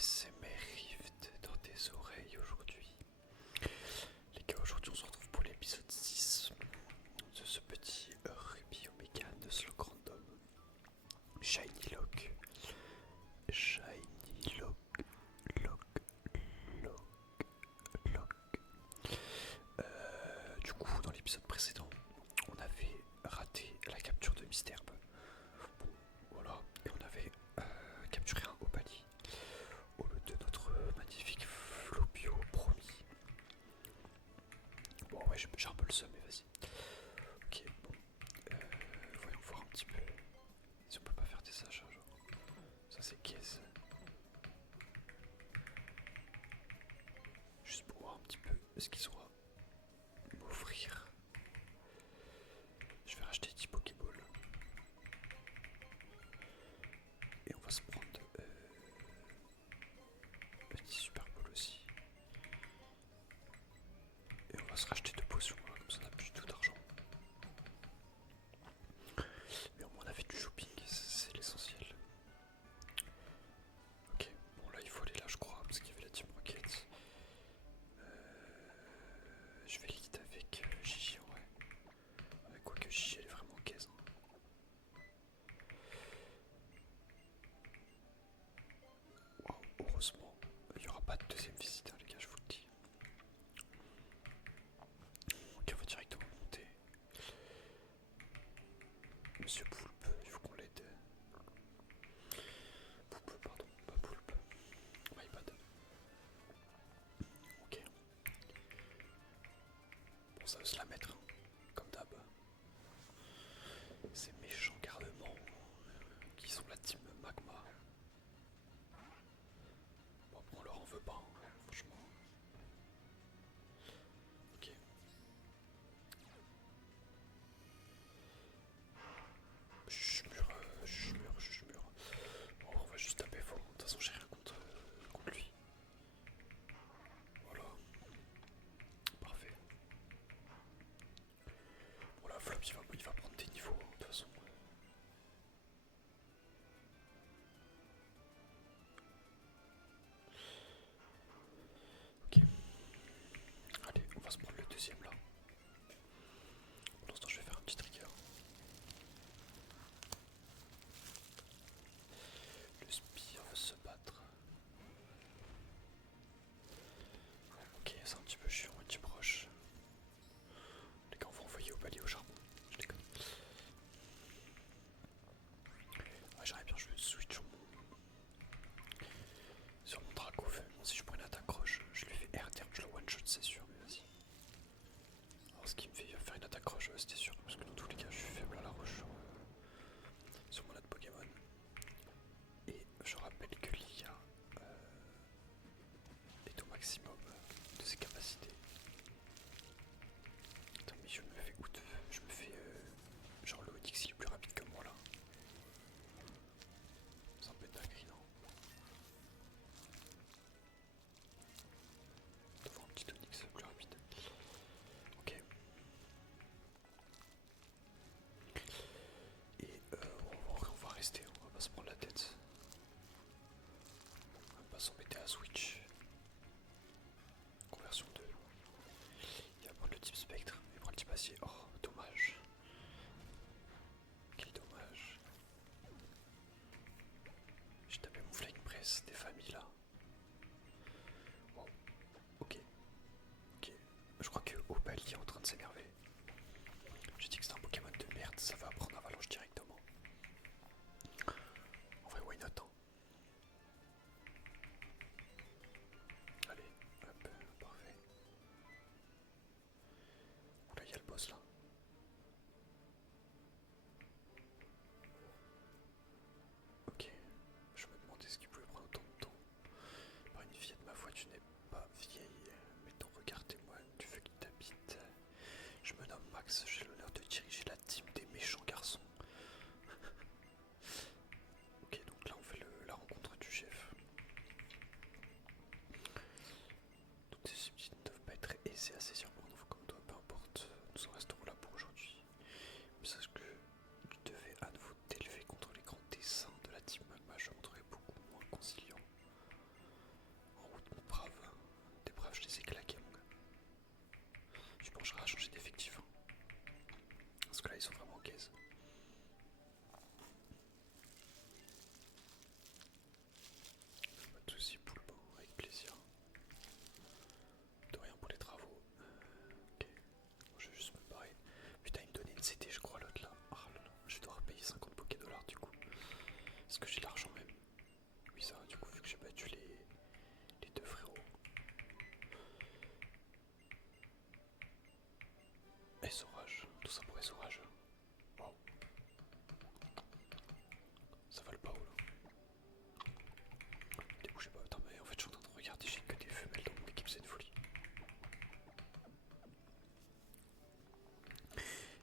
ASMR Rift dans tes oreilles aujourd'hui. Les gars, aujourd'hui on se retrouve pour l'épisode 6 de ce petit Ruby Omega de Slug Random. Shiny Lock. Shiny Lock. Lock. Lock. Lock. Du coup, dans l'épisode précédent, on avait raté la capture de Mystère. Bon, voilà, et on avait capturé un Opali au lieu de notre magnifique Flopio promis. Bon, ouais, j'ai un peu le seum, mais vas-y. Ok, bon, voyons voir un petit peu si on peut pas faire des achats, genre. Ça, c'est caisse. Juste pour voir un petit peu ce qu'ils ont à m'offrir. Je vais racheter 10 Pokéballs. Et on va se prendre petit Super Ball aussi. Et on va se racheter 2 potions, voilà, comme ça on n'a plus du tout d'argent. Mais au moins on a fait du shopping, c'est l'essentiel. Ok, bon là il faut aller là je crois, parce qu'il y avait la Team Rocket. Je vais lead avec Gigi en vrai. Avec quoi que Gigi elle est vraiment caisse. Wow, heureusement, il n'y aura pas de deuxième visite, hein, les gars, je vous le dis. Ok, on va directement monter. Monsieur Poulpe, il faut qu'on l'aide. Poulpe, pardon, pas Poulpe. My bad. Ok. Bon, ça veut se la mettre, hein, comme d'hab. Ces méchants garnements qui sont la team Magma. Bon, après, on leur en veut pas, hein, franchement. Ok. Je mure. Bon, on va juste taper fort. De toute façon, j'ai rien contre lui. Voilà. Parfait. Bon, la flop, il va prendre des niveaux, hein, de toute façon. Ok. Allez, on va se prendre le deuxième là. Pour l'instant, je vais faire un petit trigger. Le spire veut se battre. Ok, c'est un petit peu chiant, un petit proche. Les gars, on va envoyer au palier au charbon. Je déconne. Ouais, j'aurais bien joué le switch sur mon Draco. Bon, si je prends une attaque roche, je lui fais RDR, je le one shot, c'est sûr, mais vas-y. Alors, ce qui me fait faire une attaque roche, c'était sûr, parce que dans tous les cas, je suis faible à la roche sur mon autre Pokémon. Et je rappelle que l'IA est au maximum de ses capacités. Attends, mais je me fais out. Je me fais. Genre le Onyx il est plus rapide que moi là. C'est un peu dingue, non? Devant un petit Onyx plus rapide. Ok. Et on va rester, on va pas se prendre la tête. On va pas s'embêter à switch. Conversion 2. Il va prendre le type spectre, il prend le type acier. Oh, dommage. Quel dommage. J'ai tapé mon flying press des familles là. Wow. Ok. Ok. Je crois que Opali est en train de s'énerver. J'ai dit que c'était un Pokémon de merde, ça va prendre avalanche directement. En vrai, why not, hein. Allez, hop, parfait. Oula, il y a le boss là. Ok, je me demandais ce qui pouvait prendre autant de temps. Par une fillette, ma foi, tu n'es pas vieille, mais ton regard témoigne du feu qui t'habite. Je me nomme Max, j'ai l'honneur de diriger la team des méchants garçons. Ok, donc là on fait la rencontre du chef. Toutes ces subtilités ne doivent pas être aisées à saisir pour nous comme toi, peu importe. Nous en resterons là pour aujourd'hui. Mais sache que tu devais à nouveau t'élever contre les grands desseins de la team Magma, je montrerai beaucoup moins conciliant. j'ai battu les deux frérots. Et Saurage, tout ça pour les Saurages. Wow. Ça va le pas haut là. Débougez pas, attends, mais en fait je suis en train de regarder, j'ai que des femelles dans mon équipe, c'est une folie.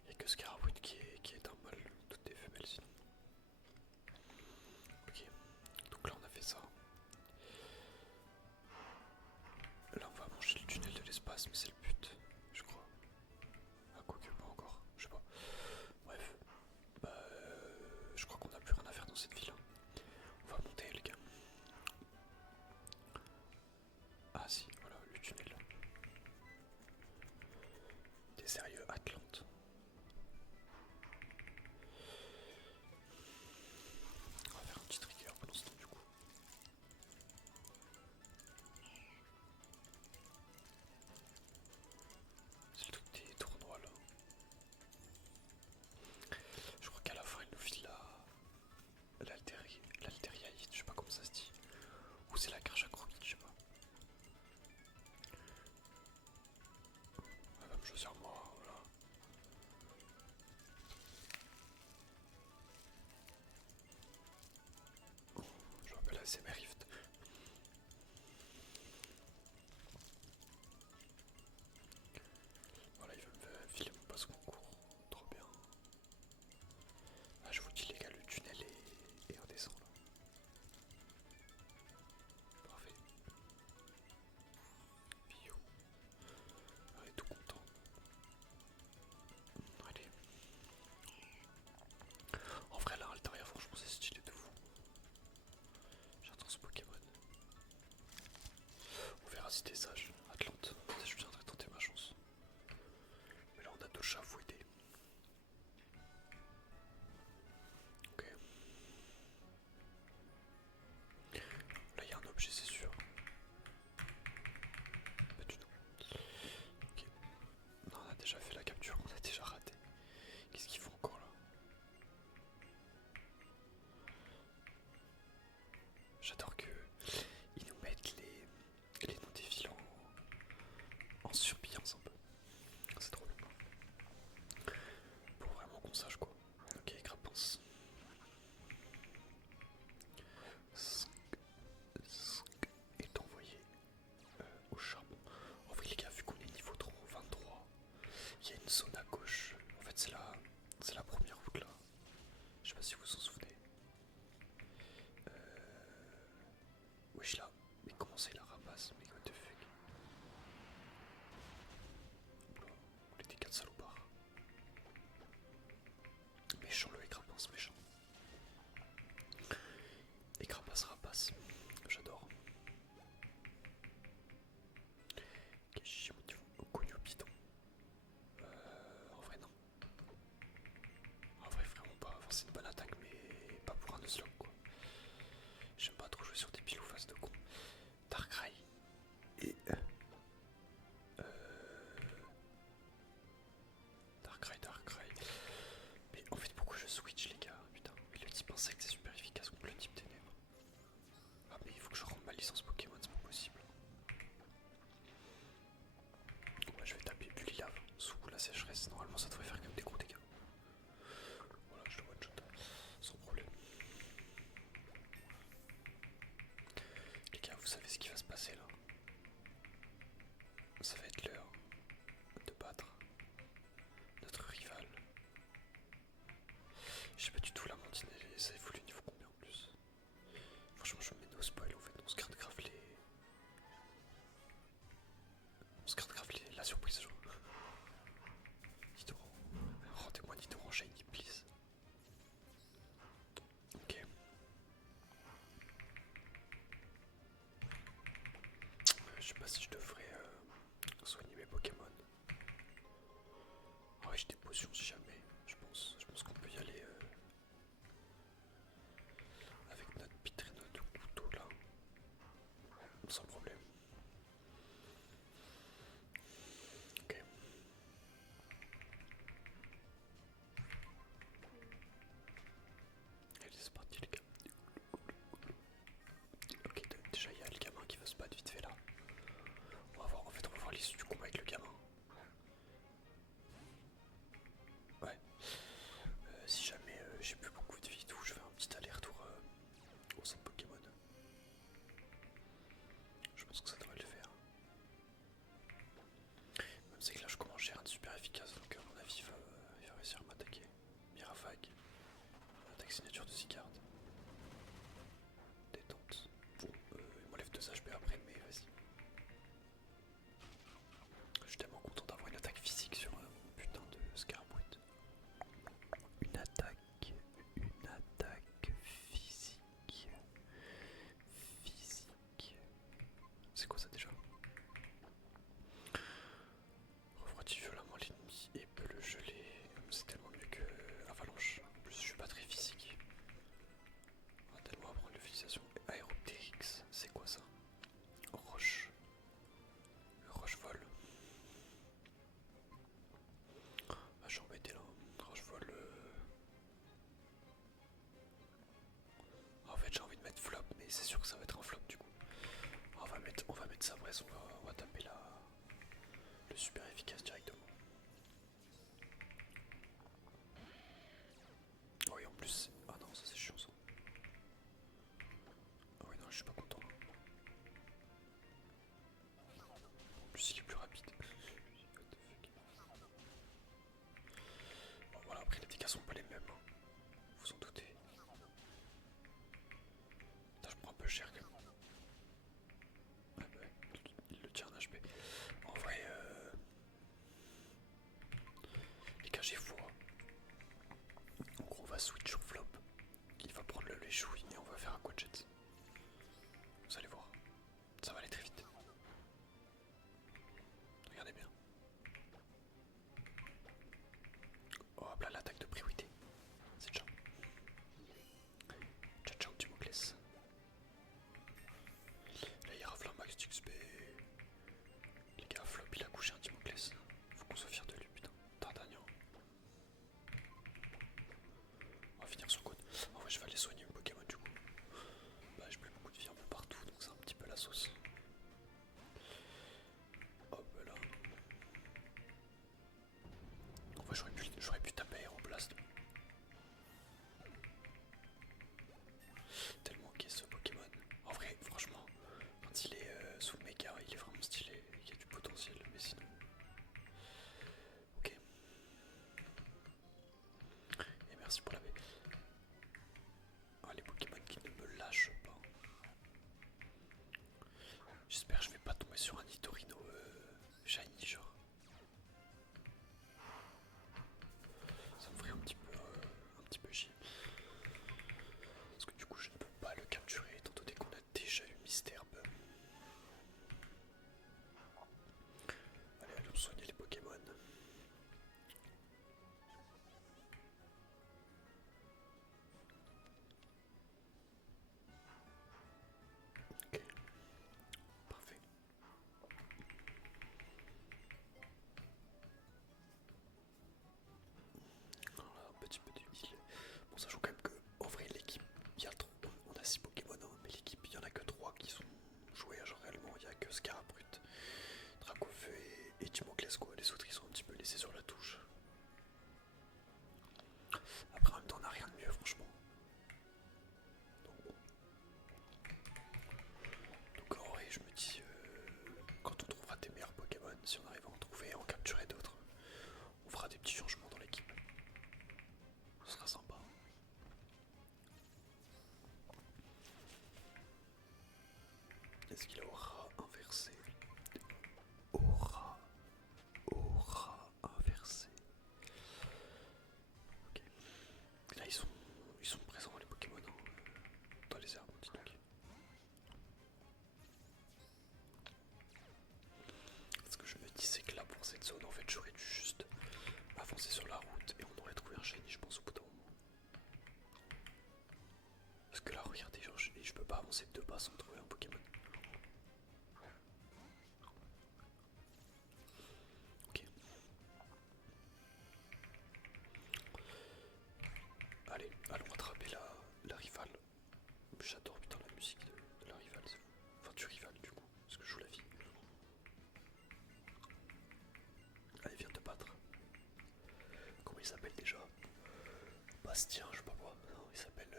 Y'a que Scarwood qui est un mâle, toutes des femelles sinon. Ok, donc là on a fait ça. Là on va manger le tunnel de l'espace, mais c'est le but, je crois. Ah, quoique pas encore, je sais pas. Bref, bah, je crois qu'on a plus rien à faire dans cette ville. On va monter les gars. Ah si, voilà, le tunnel. T'es sérieux, Atlante? On va faire un petit trigger pendant ce temps du coup. C'est le truc des tournois là. Je crois qu'à la fin il nous file l'altériaïde, je sais pas comment ça se dit. Ou c'est la Karchakroquide, je sais pas. Elle va me choisir moi, voilà. Je m'appelle ASMR Rift. Voilà, il veut me filer mon passe concours. Trop bien. Ah, je vous dis les gars, le tunnel est indécent là. Parfait. Bio. On est tout content. Allez. En vrai, là, Altaria, franchement, c'est stylé de fou. J'attends ce Pokémon. On verra si t'es sage. Atlante, je viendrai tenter ma chance. Mais là, on a deux chats fouettés. Ok. Là, il y a un objet, c'est sûr. Pas du tout. Ok. Non, on a déjà fait la capture, on a déjà raté. Qu'est-ce qu'ils font encore là? J'adore que ils nous mettent les noms des villes en surbrillance un peu. C'est drôle. Pour vraiment qu'on sache quoi. Ok, Crapance. Est envoyé au charbon. En vrai les gars, vu qu'on est niveau 23, il y a une zone à gauche. En fait c'est la première route là. Je sais pas si vous vous en souvenez. Wesh là, mais comment c'est la rapace? Mais what the fuck? Oula, on était 4 salopards. Méchant le Écrapince, méchant. Écrapace rapace, j'adore. Qu'est-ce que au connu au bidon? En vrai non. En vrai vraiment pas, enfin, c'est une bonne attaque mais pas pour un Nuzlocke quoi. J'aime pas trop jouer sur des piles ou face de con. Darkrai et Darkrai. Mais en fait pourquoi je switch les gars? Putain, mais le type insecte c'est super efficace contre le type ténèbres. Ah mais il faut que je rende ma licence Pokémon, c'est pas possible. Ouais, je vais taper Bulilave sous la sécheresse, normalement ça devrait faire quand même des gros dégâts. Voilà, je le one shot sans problème. Les gars, vous savez ce qui va se passer là? Ça va être l'heure de battre notre rival. Je sais pas du tout la Mandine, ça évolue niveau combien en plus? Franchement, je me mets no spoil en fait, on se garde grave la surprise, genre. Nidoran, rendez-moi Nidoran shiny, please. Ok. Je sais pas si je devrais soigner mes Pokémon. Ah ouais, j'ai des potions si jamais, je pense qu'on peut y aller avec notre pitrine de couteau là, sans problème. Ok. Allez, c'est parti les gars. Ok, super efficace directement. Oh oui, en plus, ah non, ça c'est chiant ça. Ah oui, non, je suis pas content. En plus, il est plus rapide. Bon, voilà, après les dégâts sont pas les mêmes, hein. Vous en doutez. Putain, je prends un peu cher quand même. Ouais, bah ouais, il le tient en HP. En vrai, les gars, j'ai fou. En gros, on va switch sur flop. Il va prendre le Léchoui et on va faire un quadjet. Vous allez voir, ça va aller très vite. Regardez bien. Oh, hop là, l'attaque de priorité. C'est ciao. Ciao, ciao, Dimoclès. Là, il rafle un max d'XP. Les gars, flop, il a couché un Dimoclès. Faut qu'on soit fier de lui, putain. D'Artagnan. On va finir sur côte. En vrai, je vais aller soigner mon Pokémon du coup. Bah, j'ai plus beaucoup de vie un peu partout, donc c'est un petit peu la sauce. Hop là. En vrai, j'aurais pu taper Aéroblast. Tellement qu'est ce Pokémon. En vrai, franchement, quand il est sous le méga, il est vraiment stylé. Il y a du potentiel, mais sinon. Ok. Et merci pour la baie. Ah, les Pokémon qui ne me lâchent pas. J'espère que je vais pas tomber sur un Nidorino shiny genre. Ça me ferait un petit peu chier. Parce que du coup je ne peux pas le capturer étant donné qu'on a déjà eu Misterbe. Allez, allons soigner les Pokémon. Ok, parfait. Voilà, un petit peu d'huile. Bon, sachant quand même que, en vrai, l'équipe, il y a trop. On a 6 Pokémon, hein, mais l'équipe, il y en a que 3 qui sont joués. Genre, réellement, il y a que Scarabrutte, Dracofeu et Dimoclès, quoi. Les autres, ils sont un petit peu laissés sur la touche. Après, en même temps, on n'a rien de mieux, franchement. Donc en vrai, je me dis, quand on trouvera des meilleurs Pokémon, si on arrive à en trouver et à en capturer d'autres, on fera des petits changements dans l'équipe. Ce sera sympa. Est-ce qu'il aura inversé? Aura inversé. Ok. Là, ils sont présents, les Pokémon, hein, dans les arbres, dis donc. Ce que je me dis, c'est que là, pour cette zone, en fait, j'aurais dû juste avancer sur la route et on aurait trouvé un shiny, je pense, au bout d'un moment. Parce que là, regardez, genre, je peux pas avancer de deux pas sans trouver un Pokémon. Ok. Allez, allons rattraper la rivale. J'adore putain la musique de la rivale, c'est fou. Enfin du rival du coup, parce que je joue la vie. Allez, viens te battre. Comment il s'appelle déjà? Bastien, je sais pas quoi. Non, il s'appelle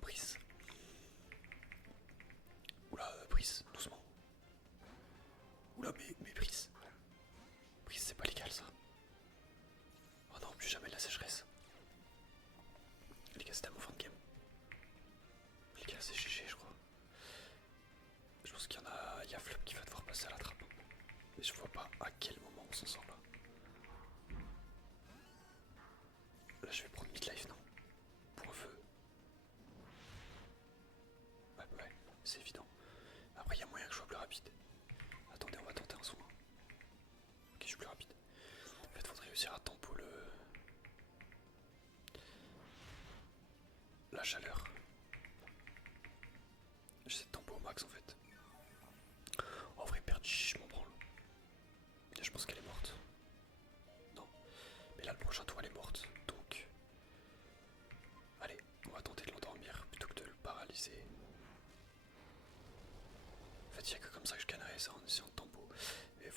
Brice. Oula, Brice, doucement. Oula, mais Brice. Brice, c'est pas légal ça. Oh non, plus jamais la sécheresse. Les gars, c'était à mon fin de game. Les gars, c'est GG, je crois. Je pense qu'il y en a. Il y a Flop qui va devoir passer à la trappe. Mais je vois pas à quel moment on s'en sort là. Là, je vais prendre midlife, non? Point feu. Ouais, c'est évident. Après, il y a moyen que je sois plus rapide. Attendez, on va tenter un soin. Ok, je suis plus rapide. En fait, faudrait réussir à tempo la chaleur. J'essaie de tempo au max en fait. En vrai, Perdichi, je m'en branle. Je pense qu'elle est morte. Non. Mais là, le prochain tour, elle est morte. Donc. Allez, on va tenter de l'endormir plutôt que de le paralyser. En fait, il n'y a que comme ça que je gagnerai ça en essayant de tempo. Mais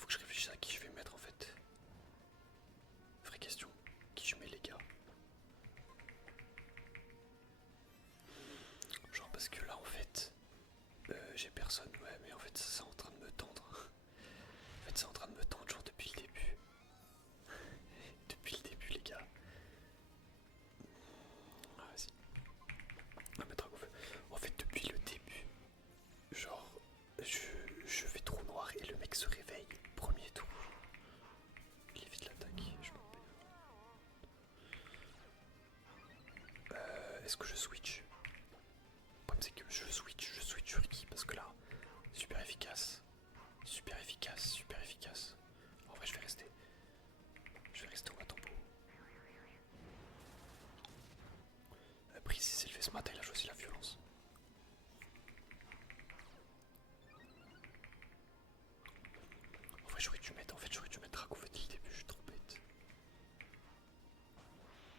vrai j'aurais dû mettre, en fait j'aurais dû mettre Dragoufeu dès le début, je suis trop bête.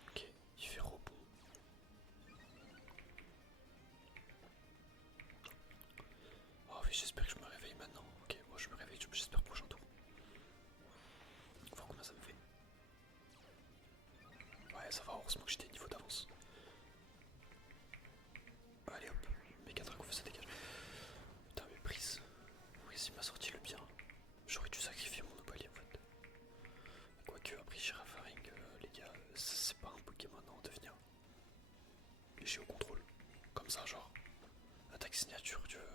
Ok, il fait rebond. Oh oui, j'espère que je me réveille maintenant. Ok, moi je me réveille, j'espère prochain tour. On va voir combien ça me fait. Ouais, ça va, heureusement que j'étais niveau d'avance. Allez hop, méga Dragoufeu ça dégage. Putain, mais prise. Oui, il m'a sorti le bien. J'aurais dû sacrifier mon Opali en fait. Quoique, après Girafaring, les gars, c'est pas un Pokémon en devenir. Et j'ai au contrôle. Comme ça, genre. Attaque signature, tu veux.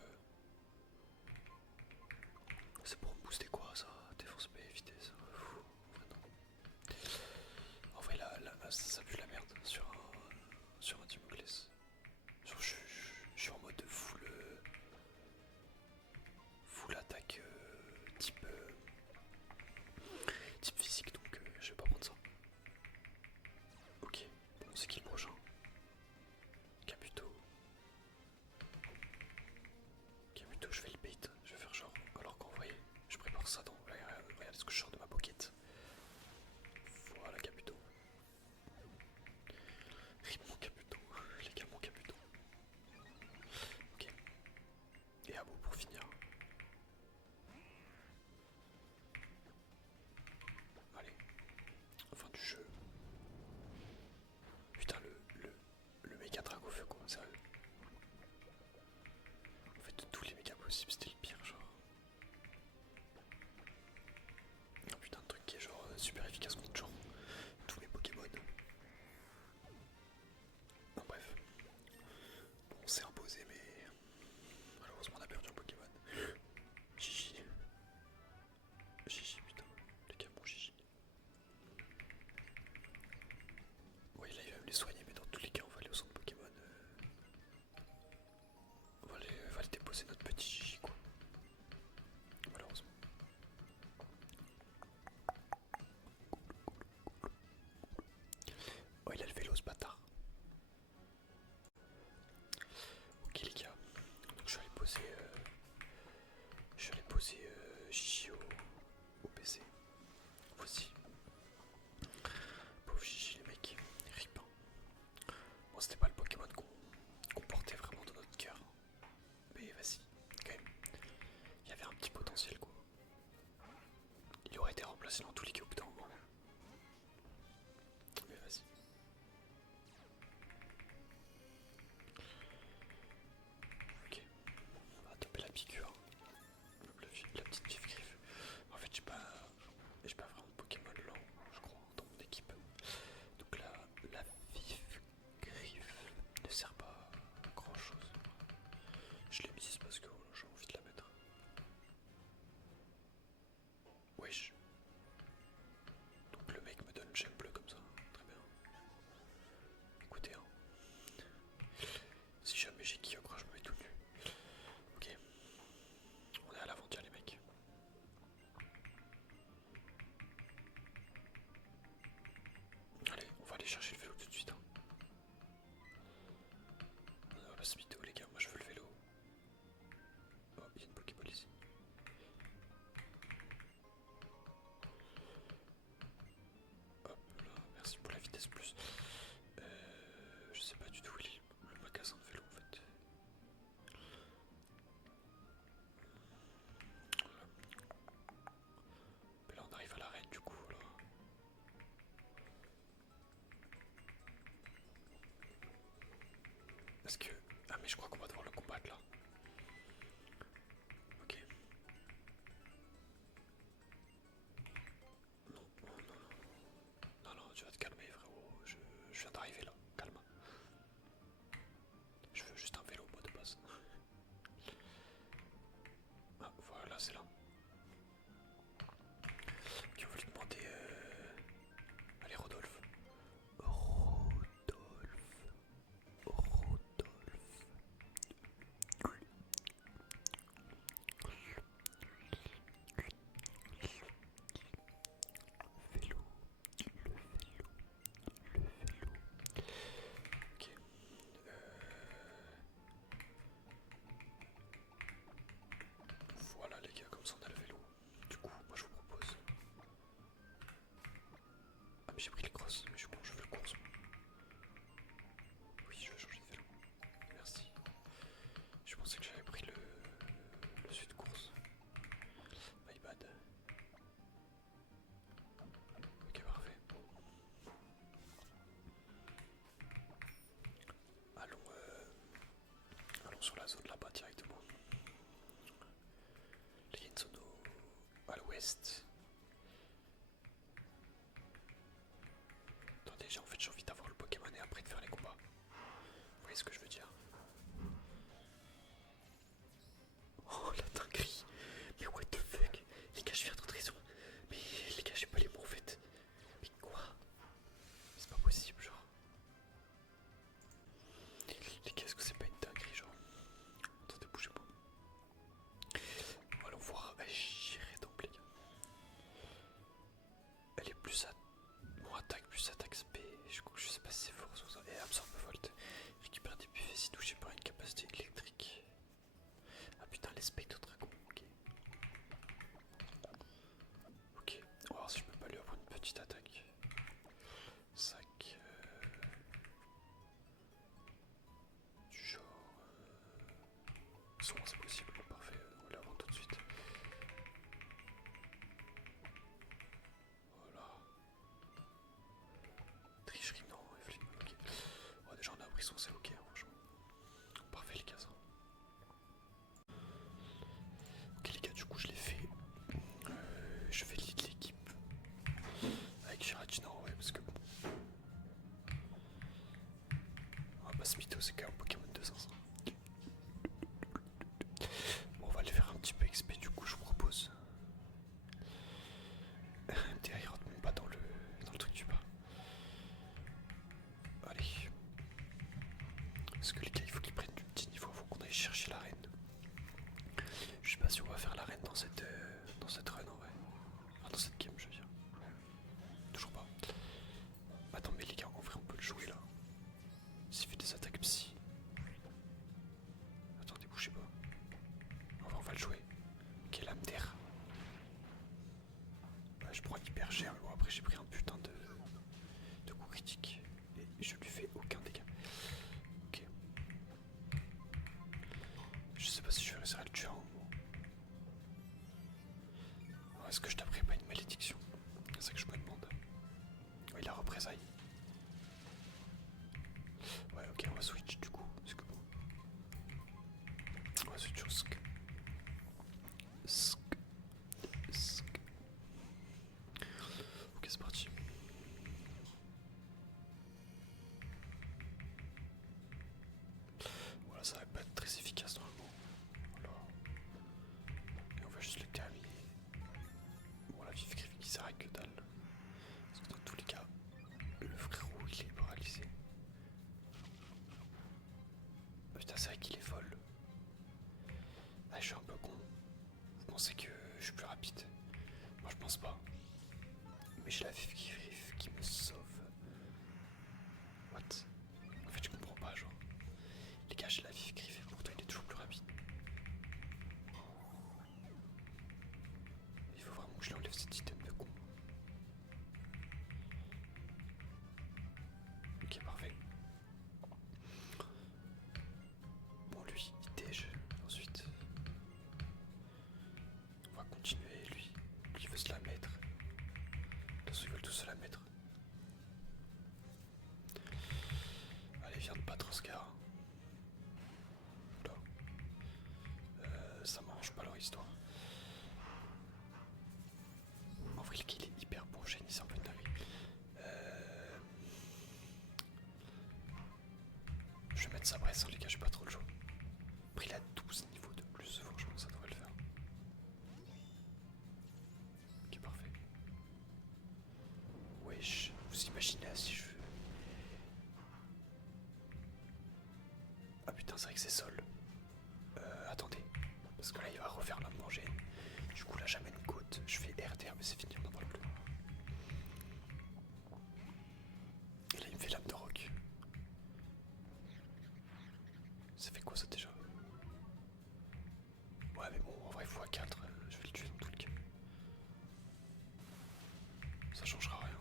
C'est pour me booster quoi ça? Défense B, vitesse. Fou. En vrai, là, ça pue la merde sur un Dimoclès. Genre, je suis en mode full attaque type physique, donc je vais pas prendre ça. Ok, bon, c'est qui le prochain? Kabuto. Kabuto, je fais le bait, je vais faire genre. Alors qu'en vrai, je prépare ça dans. Regardez ce que je sors de ma pocket. Voilà, Kabuto. Rip mon Kabuto, les gars, mon Kabuto. Ok. Et à bout pour finir. Allez, fin du jeu. Putain, le méga Dragoufeu quoi, sérieux. En fait, de tous les mégas possibles, c'était le pire, genre. Un putain de truc qui est genre super efficace contre genre tous mes Pokémon. Non, bref. Bon, on s'est imposé, mais malheureusement, on a perdu un Pokémon. Gigi. Gigi, putain. Les gars, bon Gigi. Oui, là, il va me les soigner, mais dans tous les cas, on va aller au centre Pokémon. On va aller déposer notre petit Gigi, quoi. Malheureusement. Oh, il a le vélo, ce bâtard. Ok, les gars. Donc, je suis allé poser Gigi au PC. Voici. Pauvre Gigi, les mecs. Rip. Bon, c'était pas le Pokémon qu'on portait vraiment dans notre cœur. Mais vas-y, quand même. Il y avait un petit potentiel, quoi. Il aurait été remplacé dans tous les cas au bout d'un moment. Mais vas-y. Ok. On va taper la piqûre. La petite vive griffe. En fait, j'ai pas vraiment de Pokémon lent, je crois, dans mon équipe. Donc là, la vive griffe ne sert pas à grand chose. Je l'ai mise parce que voilà, j'ai envie de la mettre. Wesh. Donc le mec me donne une gemme bleue comme ça. Très bien. Écoutez, hein. Si jamais j'ai qui je me mets tout nu. Ok. On est à l'aventure les mecs. Allez, on va aller chercher le vélo tout de suite. Hein. On va pas se mytho les gars, moi je veux le vélo. Oh, il y a une Pokéball ici. Hop là, merci pour la vitesse plus. Je sais pas du tout où il est le magasin de vélo en fait. Mais là on arrive à l'arène du coup là. Est-ce que... Ah mais je crois qu'on va devoir le combattre là. Ok. Non, non, non, non. Non, non, tu vas te calmer frérot. Je viens d'arriver là. Calme. Je veux juste un vélo moi de base. Ah voilà c'est là. Qui ont voulu demander... Allez Rodolphe. Rodolphe. Rodolphe. sur la zone là-bas directement. Il y a une zone à l'ouest. Attendez, en fait j'ai envie d'avoir le Pokémon et après de faire les combats. Vous voyez ce que je veux dire? Oh la dinguerie! Mais what the fuck? Les gars, je viens de raison. Mais les gars, j'ai pas les mots en fait. Mais quoi? C'est pas possible, genre. Les gars, est-ce que c'est pas une dinguerie, genre? Attendez, bougez pas. Allons voir Agiré donc, les gars. Elle est plus à. Bon, attaque plus attaque SP. Je sais pas si c'est fort sur ça. Et absorbe Volt. Récupère des buffets si touché par une capacité électrique. Ah putain, les spectres dragons, ok. Ok, on va voir si je peux pas lui avoir une petite attaque. Sac. Du genre. Souvent c'est possible, parfait, on l'avant tout de suite. Voilà. Tricherie, non, flip, ok. Oh, déjà on a pris son, c'est ok, hein, franchement. Parfait les gars. Ok les gars, du coup je l'ai fait. Je fais lead l'équipe. Avec Giratina, ouais, parce que bon. Ah bah Smito c'est quand même un Pokémon de 500. Bon, on va aller faire un petit peu XP du coup, je vous propose. MDR il rentre même pas dans le truc du bas. Allez. Parce que les gars, il faut qu'ils prennent du petit niveau, il faut qu'on aille chercher la reine. Je sais pas si on va faire la reine dans cette run en vrai. Enfin, dans cette game, je veux dire. Toujours pas. Attends, mais les gars, en vrai, on peut le jouer là. S'il fait des attaques psy. Attendez, bougez pas. On va le jouer. Ok, lame d'air. Ouais, je prends hyper cher, mais bon, après, j'ai pris un putain de coup critique. Et je lui fais aucun dégât. Ok. Je sais pas si je vais réussir à le tuer en moment. Est-ce que je taperai pas une malédiction? C'est ça que je me demande. Oui, la représaille. Ouais, ok, on va switch du coup. Parce que bon. On va switch au sk. Sk. Ok, c'est parti. Voilà, ça va pas être très efficace normalement. Voilà. Et on va juste le terminer. Bon, la vive griffe qui sert à que dalle. Parce que dans tous les cas, le frérot il est paralysé. Oh, putain, c'est vrai qu'il est folle. Ah, je suis un peu con. Vous pensez que je suis plus rapide? Moi je pense pas. Mais j'ai la vive griffe qui me sauve. What? En fait, je comprends pas, genre. Les gars, j'ai la vive griffe et pourtant il est toujours plus rapide. Il faut vraiment que je lui enlève cet item de con. Ok, parfait. Bon, lui, il tège. Ensuite, on va continuer. Lui, il veut se la mettre. De toute façon, ils veulent tous se la mettre. Allez, viens de battre Oscar. Là. Ça m'arrange pas leur histoire. En vrai, le kill est hyper bon, génie, c'est un peu dingue. Je vais mettre ça presse, les gars, j'ai pas trop le choix. Après, il a 12 niveaux de plus, franchement, ça devrait le faire. Ok, parfait. Wesh, vous imaginez si je veux. Ah putain, c'est vrai que c'est Sol. Attendez, parce que là, il va refaire la manger. Du coup, là, j'amène côte, je fais RDR, mais c'est fini, on n'en parle plus. Et là, il me fait lame de roc. Ça fait quoi ça déjà? Ouais, mais bon, en vrai, x4, je vais le tuer dans tout le cas. Ça changera rien.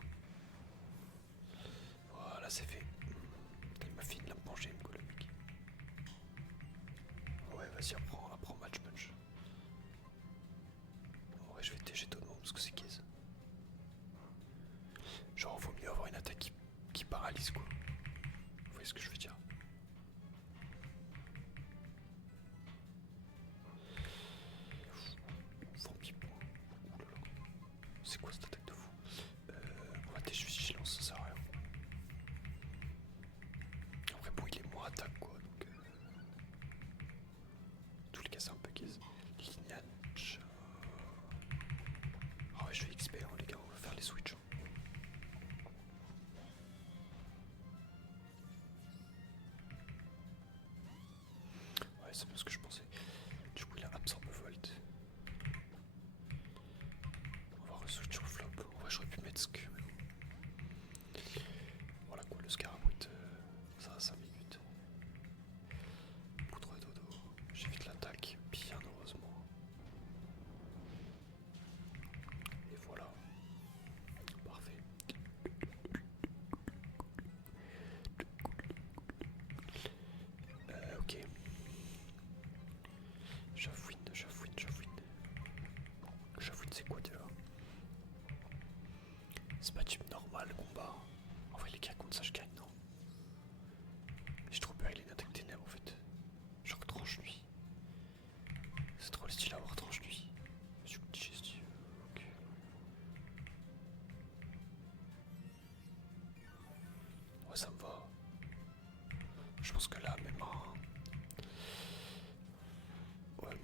Voilà, c'est fait. Il m'a fait une lame manger, le mec. Ouais, vas-y, apprends match punch. En vrai, je vais TG tout le monde parce que c'est gaze.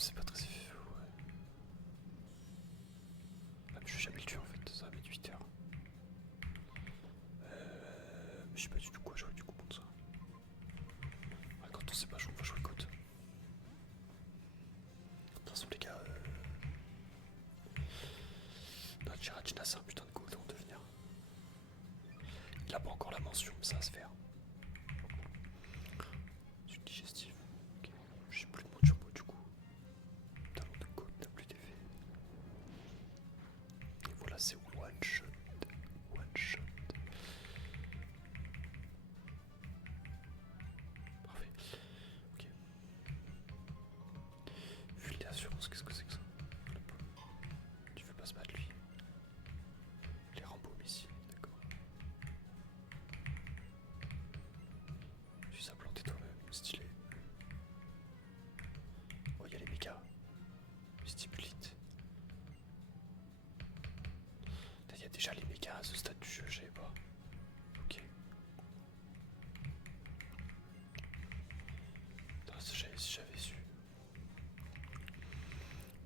c'est pas très effectif, ouais. Ah, mais je vais jamais le tuer en fait, ça va mettre 8 heures. Je sais pas du tout quoi jouer du coup contre ça. Ouais, quand on sait pas jouer, on va jouer code. De toute façon les gars, notre Giratina c'est un putain de gold en devenir. Il a pas encore la mention mais ça va se faire. Suite digestive. Ok. J'ai plus de mon turbo du coup. Talon de côte n'a plus d'effet. Et voilà, c'est one shot. One shot. Parfait. Ok. Fil d'assurance, qu'est-ce que c'est que ça? Tu veux pas se battre lui? Les Rambo ici, d'accord. Tu sais planter toi-même, stylé. Oh, il y a les mécas. Stipulite. Il y a déjà les mécas à ce stade du jeu, je savais pas. Ok. Attends, si j'avais su.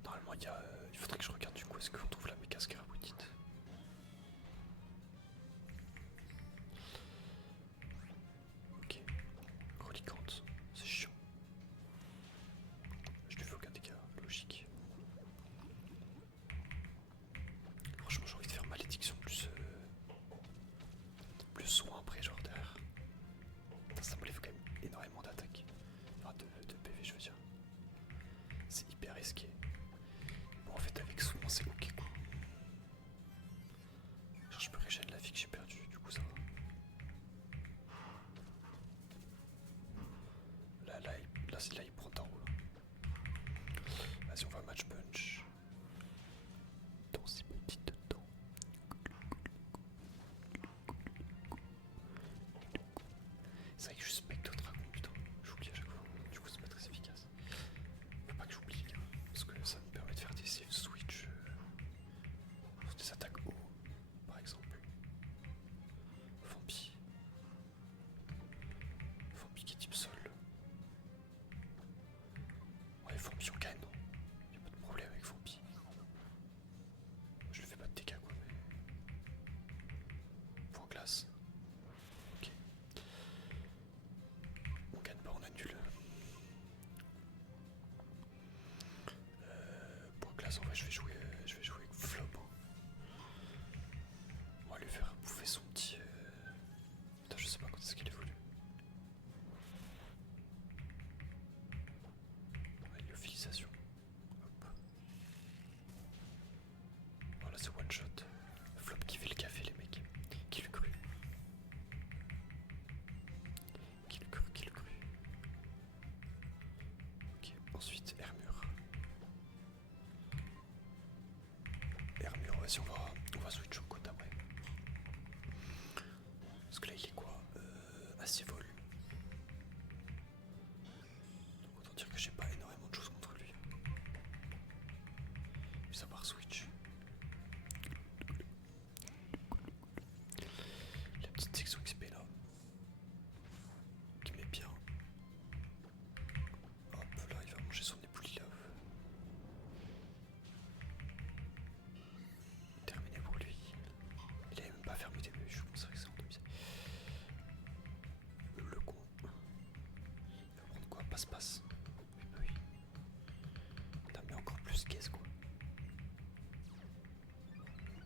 Normalement, il faudrait que je regarde du coup, est-ce qu'on trouve la méca scarabouitite? Ok. Relicante, c'est chiant. Je lui fais aucun dégât, logique. Franchement, j'ai envie de faire malédiction plus soin après, genre derrière. Ça me lève quand même énormément d'attaques. Enfin, de PV, je veux dire. C'est hyper risqué. Bon, en fait, avec soin, c'est ok quoi. Genre, je peux régénérer la vie que j'ai perdue, du coup, ça va. Là, il prend tarot. Vas-y, on va match punch. Dans ces petites dents. C'est vrai que je suis spectre dragon, putain. J'oublie à chaque fois. Du coup, c'est pas très efficace. Faut pas que j'oublie, hein, parce que ça me permet de faire des safe switch sur des attaques haut, par exemple. Vampi. Vampi qui est type sol. Ouais, Vampi on gagne, non? Y'a pas de problème avec Vampi. Je lui fais pas de dégâts, quoi, mais. Point glace. Ok. On gagne pas, on annule. Point glace, en vrai, je vais jouer avec Flop. Hein. On va lui faire bouffer son petit. Putain, je sais pas quand est-ce qu'il évolue. Lyophilisation. Hop. Voilà, c'est one shot. Flop qui fait le café, les mecs. Qui le cru? Qui le cru? Ok, ensuite Hermure. Hermure, vas-y, on va switch au code après. Parce que là, il est quoi? Assez vol. Donc autant dire que j'ai pas énormément de choses contre lui. Mis à part switch. La petite section XP là. Qui met bien. Hop, là, il va manger son ébouli là. Terminé pour lui. Il avait même pas fermé des buts, je pensais que c'est randomisé. Le con. Il va prendre quoi? Passe-passe. Oui, bah oui. T'as mis encore plus caisse quoi.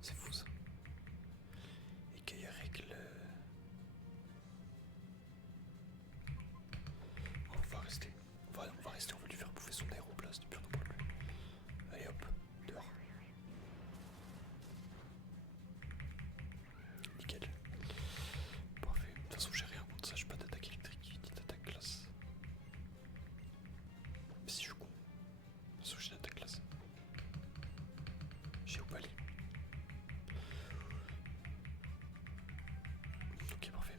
C'est fou ça. Et qu'il y a règle. On va rester. On va rester, on va lui faire bouffer son aéroblast, puis on en parle plus. Allez hop, dehors. Nickel. Parfait. De toute façon, j'ai rien contre ça, j'ai pas d'attaque électrique, ni d'attaque glace. Mais si je suis con. De toute façon, j'ai une attaque glace. J'ai oublié. Ok, parfait.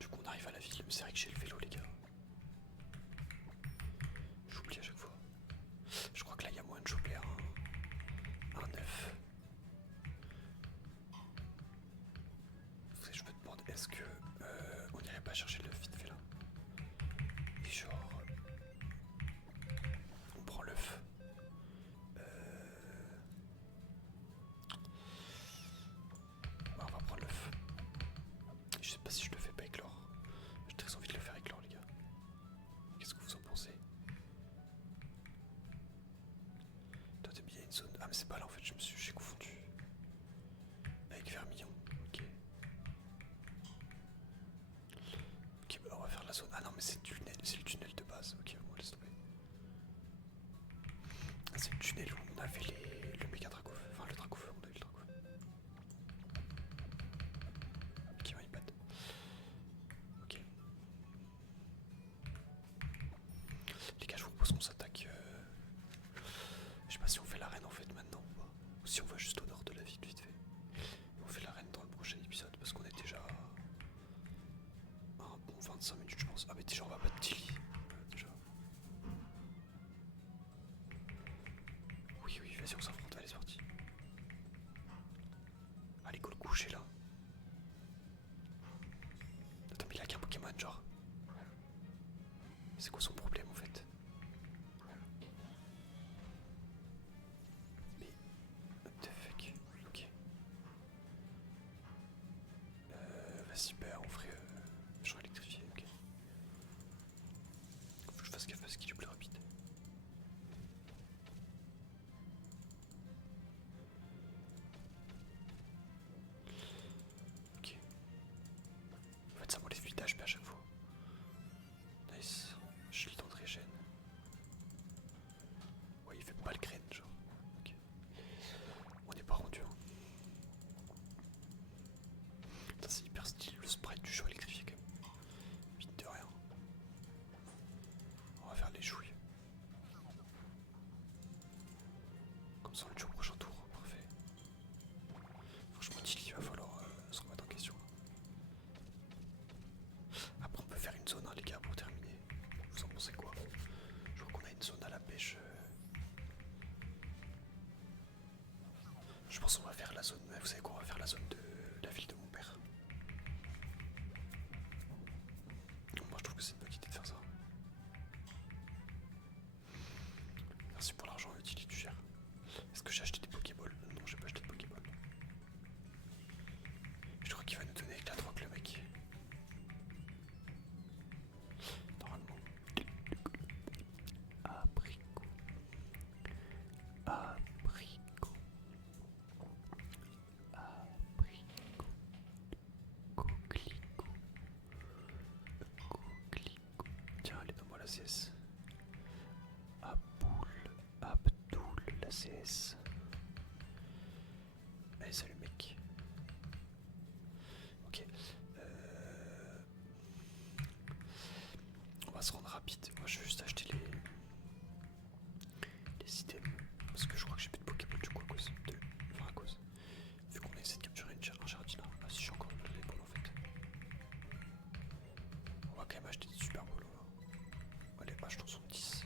Du coup, on arrive à la ville, mais c'est vrai que j'ai le vélo, les gars. J'oublie à chaque fois. Je crois que là, il y a moyen de choper un 9. Je me demande, est-ce que on irait pas chercher le vite fait là? Et genre, mais c'est pas là en fait, j'ai confondu. Avec Vermillon, ok. Ok, bah on va faire la zone. Ah non, mais c'est le tunnel de base. Ok, on laisse tomber. Ah, c'est le tunnel où on avait le méga draco. Enfin, le draco, on a eu le draco. Ok, my bad. Ok. Les gars, je vous propose qu'on s'attaque. Je sais pas si on fait l'arène en fait maintenant ou pas. Ou si on va juste au nord de la ville vite fait. Et on fait l'arène dans le prochain épisode parce qu'on est déjà à un bon 25 minutes je pense. Ah mais déjà on va battre Tilly. Déjà. Oui oui vas-y on s'affronte, allez c'est parti. Allez go le coucher là. Attends mais il a qu'un Pokémon genre. C'est quoi son problème en fait? Mais what the fuck. Ok. Vas-y bah on ferait champ électrifié, ok. Faut que je fasse gaffe parce qu'il est plus rapide. Ok. En fait ça m'enlève 8 HP à chaque fois. Nice. Je lis dans de régène. Ouais il fait pas le crâne genre. Ok. On n'est pas rendu hein. C'est hyper stylé le sprite du jeu électrifié quand même. Vite de rien. On va faire les jouilles. Comme ça on le tue au prochain tour, parfait. Franchement il va falloir se remettre en question. Après on peut faire une zone hein, les gars pour terminer. Vous en pensez quoi? Je crois qu'on a une zone à la pêche. Je pense qu'on va faire la zone. Vous savez quoi? On va faire la zone de la ville de mon père. Moi je trouve que c'est une bonne idée de faire ça. Merci pour l'argent utile, tu gères. Est-ce que j'ai acheté des Pokéballs? Non, j'ai pas acheté de Pokéball. Je crois qu'il va nous donner avec la drogue le mec. Normalement. Abricot. Abricot. Abricot. Coquelicot. Coquelicot. Tiens, allez, donne-moi la CS. Aboul. Abdoul, la CS. Allez, salut mec. Ok. On va se rendre rapide. Moi je vais juste acheter les items. Parce que je crois que j'ai plus de Pokéball du coup à cause de. Enfin à cause. Vu qu'on a essayé de capturer un jardin. Ah si j'ai encore les balles en fait. On va quand même acheter des super balles là. Allez, achetons son 10.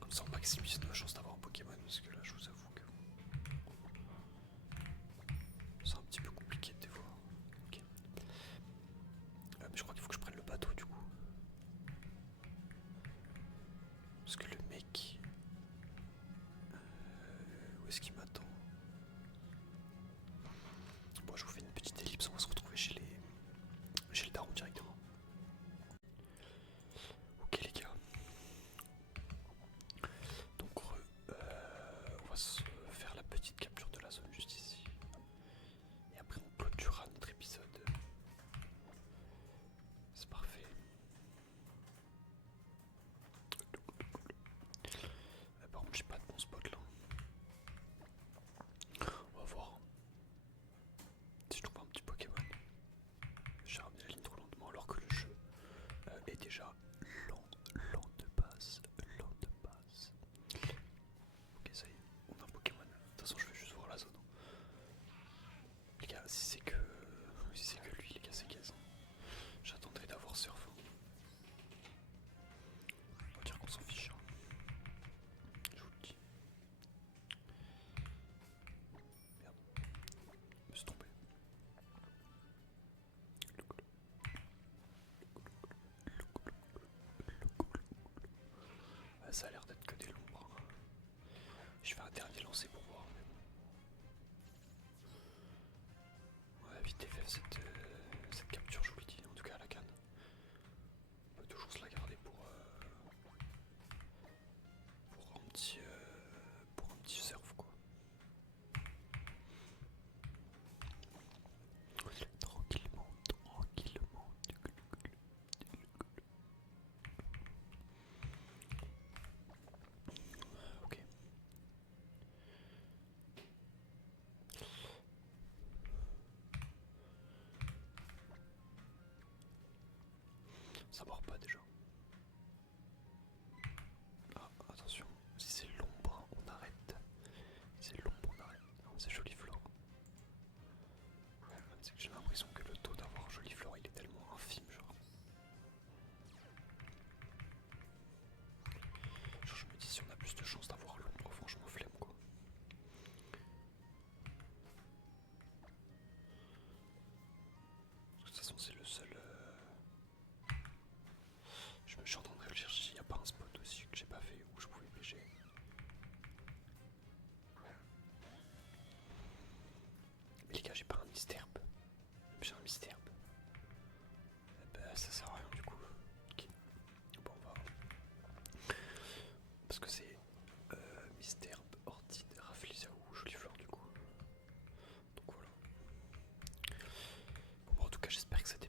Comme ça on maximise nos chances d'avoir un Pokémon. Parce que là je vous avoue que c'est un petit peu compliqué des fois. Ok. Mais je crois qu'il faut que je prenne le bateau du coup. Parce que le mec... où est-ce qu'il m'attend? Bon je vous fais une petite ellipse, on va se retrouver chez le daron directement. Ok les gars. Donc on va se faire la petite capture de la zone juste ici. Et après on clôturera notre épisode. C'est parfait. Par contre j'ai pas de bon spot là. On va voir si je trouve un petit Pokémon. J'ai ramené la ligne trop lentement alors que le jeu est déjà lent de base. Ok ça y est, on a un Pokémon. De toute façon je vais juste voir la zone. Les gars, si c'est que lui les gars c'est gaz. J'attendrai d'avoir surf. On va dire qu'on s'en fiche. Je vous le dis. Merde. Je me suis trompé. Ça a l'air d'être que des lombres. Je fais un dernier lancer pour voir. Ouais, vite fait cette capture, je vous le dis, en tout cas à la canne. On peut toujours se la garder pour un petit Ça mord pas déjà. Ah, attention, si c'est l'ombre, on arrête. Si c'est l'ombre, on arrête. Non, c'est Joliflore. C'est que j'ai l'impression que le taux d'avoir Joliflore il est tellement infime, genre. Genre, je me dis, si on a plus de chance d'avoir l'ombre, franchement, flemme quoi. De toute façon, c'est le seul. Je me suis en train de réfléchir s'il n'y a pas un spot aussi que j'ai pas fait où je pouvais pêcher. Mais les gars, j'ai pas un mystère. J'ai un mystère. Eh ben, ça sert à rien du coup. Ok. Bon, on va. Parce que c'est mystère, Ortide, Raflisaou, Joliflore du coup. Donc voilà. Bon, en tout cas, j'espère que cette